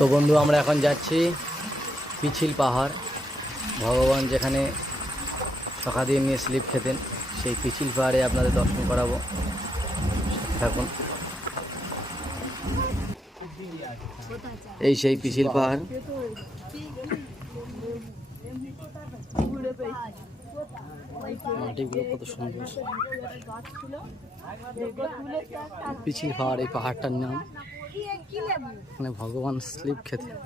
তো বন্ধু আমরা এখন যাচ্ছি পিছিল পাহাড়। ভগবান যেখানে সখা দিয়ে নিয়ে স্লিপ খেতেন সেই পিছিল পাহাড়ে আপনাদের দর্শন করাবো, থাকুন। এই সেই পিছিল পাহাড়। মাটিগুলো কত সুন্দর। পিছিল পাহাড়, এই পাহাড়টার নাম। মানে ভগবান স্লিপ খেতেন,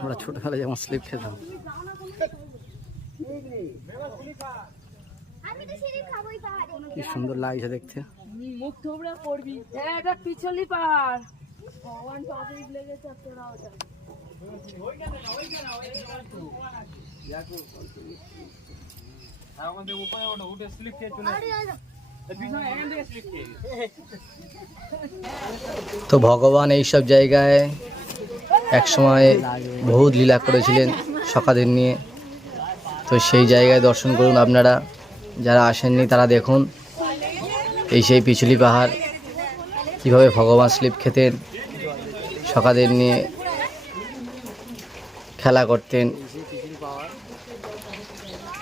আমরা ছোটবেলায় যেমন স্লিপ খেতাম। কি সুন্দর লাগছে দেখতে। মুখ থুবড়ে পড়বি। এটা পিছলি পাহাড়। ভগবান টপিক লেগেছে তোরা ওটা। আমাদের উপরে ওটা উঠে স্লিপ খেয়ে চলে আসে। তো ভগবান এইসব জায়গায় একসময় বহুত লীলা করেছিলেন সখাদের নিয়ে। তো সেই জায়গায় দর্শন করুন আপনারা, যারা আসেননি তারা দেখুন। এই সেই পিছলি পাহাড়, কীভাবে ভগবান স্লিপ খেতেন, সখাদের নিয়ে খেলা করতেন।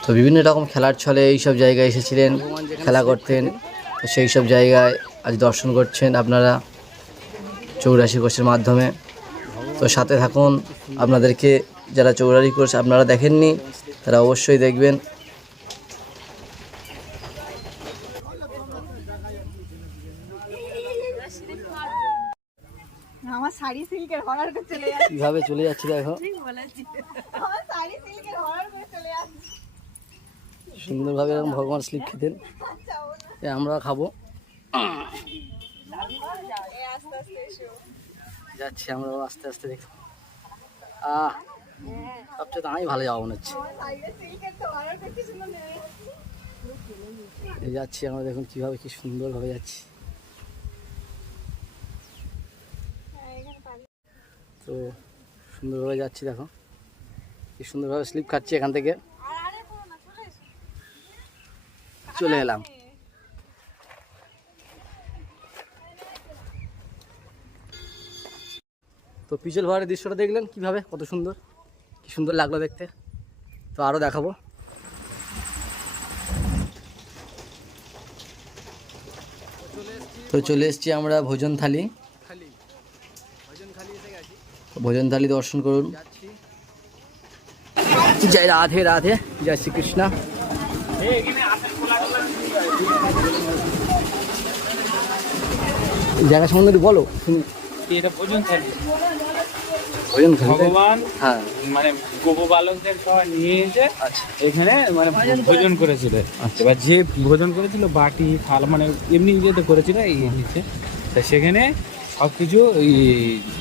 তো বিভিন্ন রকম খেলার ছলে এইসব জায়গায় এসেছিলেন, খেলা করতেন। তো সেই সব জায়গায় আজ দর্শন করছেন আপনারা 84 কোষের মাধ্যমে। তো সাথে থাকুন, আপনাদেরকে যারা 84 কোষ আপনারা দেখেননি তারা অবশ্যই দেখবেন। আমার শাড়ি সিল্কের হরার করে চলে যাচ্ছে। কিভাবে চলে যাচ্ছে দেখো, আমার শাড়ি সিল্কের হরার করে চলে যাচ্ছে। সুন্দরভাবে এরকম ভগবান স্লিপ খেতেন। আমরা খাবো, যাচ্ছি আমরা আস্তে আস্তে। দেখো সবচেয়ে আমি ভালো যাবো মনে হচ্ছে। যাচ্ছি আমরা, দেখুন কিভাবে কি সুন্দরভাবে যাচ্ছি। তো সুন্দরভাবে যাচ্ছি, দেখো কি সুন্দরভাবে স্লিপ খাচ্ছি। এখান থেকে চলে এলাম। তো পিছল পাহাড়ের দৃশ্যটা দেখলেন কিভাবে, কত সুন্দর, কি সুন্দর লাগলো দেখতে। তো আরও দেখাবো। তো চলে এসেছি আমরা ভোজন থালি। ভোজন থালি দর্শন করুন। জয় রাধে রাধে, জয় শ্রীকৃষ্ণ। জায়গা সম্বন্ধে বলো। এটা ভোজন থালি। ভোজন থালি ভগবান হ্যাঁ মানে গোপবালকদের সবাই নিয়ে এসে এখানে মানে ভোজন করেছিল। এবার যে ভোজন করেছিল বাটি থাল মানে এমনি ইয়েতে করেছিল এই নিচে, তা সেখানে সব কিছু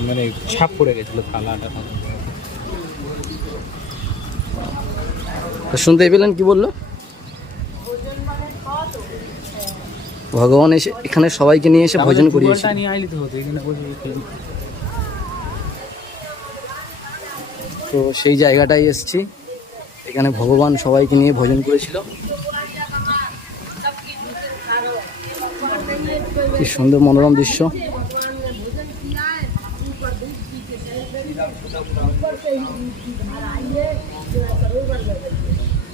মানে ছাপ পড়ে গেছিল থালাটা। শুনতে পেলেন কি বললো? ভগবান এসে এখানে সবাইকে নিয়ে এসে ভোজন করিয়েছে। নিয়ে আইলি তো হতো এখানে। তো সেই জায়গাটাই এসেছি, এখানে ভগবান সবাইকে নিয়ে ভোজন করেছিল। কি সুন্দর মনোরম দৃশ্য।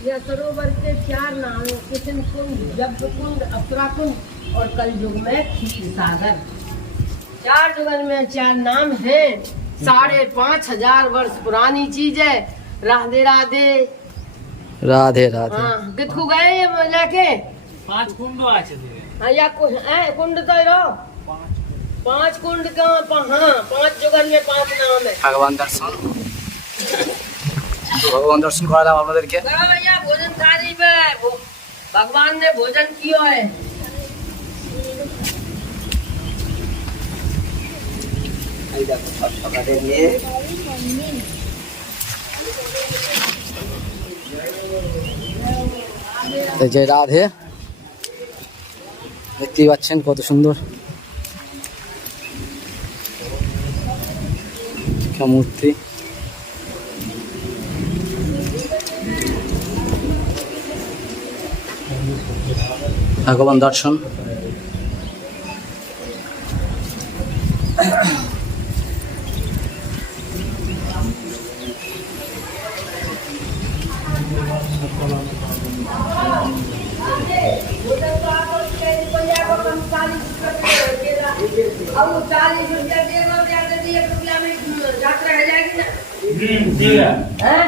यह सरोवर के 4 नाम है, किशन कुंड, जब्द कुंड, अप्सरा कुंड और कल युग में क्षीर सागर। 4 जुगन में 4 नाम है। 5,500 वर्ष पुरानी चीज है। राधे राधे राधे राधे। हाँ कितकू गए ये लेके 5 कुंड আছে। हाँ या कुंड तो रहो 5 कुंड का। हाँ 5 जुगन में 5 नाम है। भगवान दर्शन, भगवान दर्शन करालाम আপনাদেরকে। भैया भोजन थाली पे भगवान ने भोजन किया है। এই দেখো সব সকালে নিয়ে জয় রাধে। দেখতেই পাচ্ছেন কত সুন্দর মূর্তি। ভগবান দর্শন। 40 रुपया दे दो, ज्यादा भी 1 रुपया में यात्रा हो जाएगी ना। ठीक है हैं?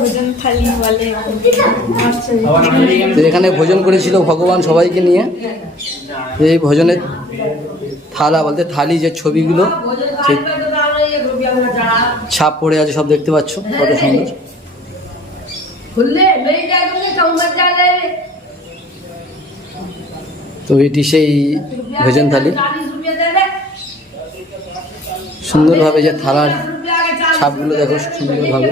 भोजन थाली वाले তো এখানে ভোজন করেছিল ভগবান সবাইকে নিয়ে। এই ভোজনের থালা বলতে থালি যে ছবিগুলো সেই ছাপ পড়ে আছে সব দেখতে পাচ্ছ কত সুন্দর। खुले नहीं जाएंगे तो मत जाने। তো এটি সেই ভোজন থালি, 40 रुपया दे दे। সুন্দরভাবে যে থালার ছাপগুলো দেখো সুন্দরভাবে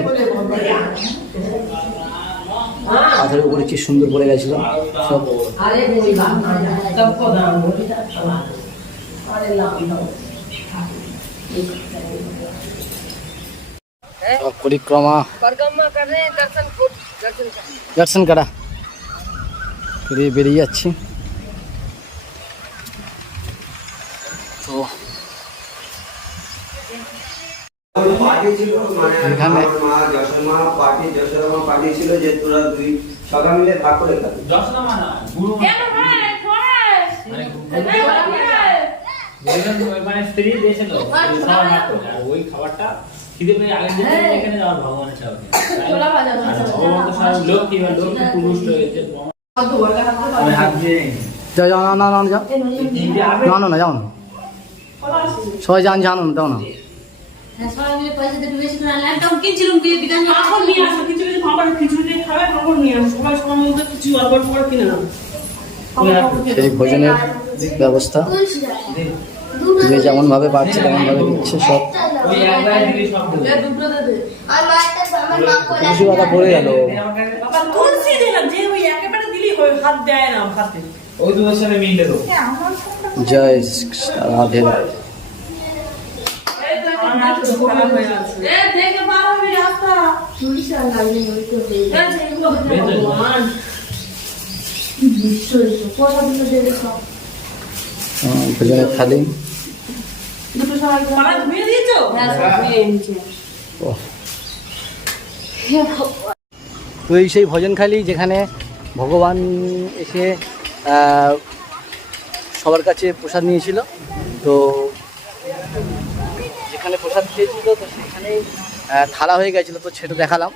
পাথরের উপরে কি সুন্দর পড়ে গেছিল সব। अरे कोई बात नहीं, सबको दान दो। अरे लाओ সব পরিক্রমা परिक्रमा कर रहे हैं, दर्शन कर। দর্শন করা করে বেরিয়ে যাচ্ছি। তো পার্টি ছিল মানে এখানে আমার মা যশোমা পার্টি যশোমা পার্টি ছিল যে তোরা দুই সবাই মিলে ভাগ করে খাবি। মানে স্ত্রী দিয়েছিল সবার ভাগ করে, আর ওই খাবারটা খিদে পেয়ে আগের দিন এখানে যাওয়ার ভগবানের চাও ভগবান তো সব লোক কি লোক পুরুষ হয়েছে হাত দিয়ে যাও যাও না না যাও তিনটে আবে জানো না যাও না সবাই জানো না দাও না। সেই ভোজনের ব্যবস্থা যে যেমন ভাবে পাচ্ছে তেমন ভাবে দিচ্ছে সব। ওই একবার দিলি সব দিল কিছু কথা পড়ে গেল। ওই দুটোর সাথে মিলে দেবো জয় শ্রী রাধে রাধে। ভোজনের থালি ওহ। তো এই সেই ভোজন থালি যেখানে ভগবান এসে সবার কাছে প্রসাদ নিয়েছিল। তো যেখানে প্রসাদ খেয়েছিল তো সেখানেই থালা হয়ে গেছিলো, তো সেটা দেখালাম।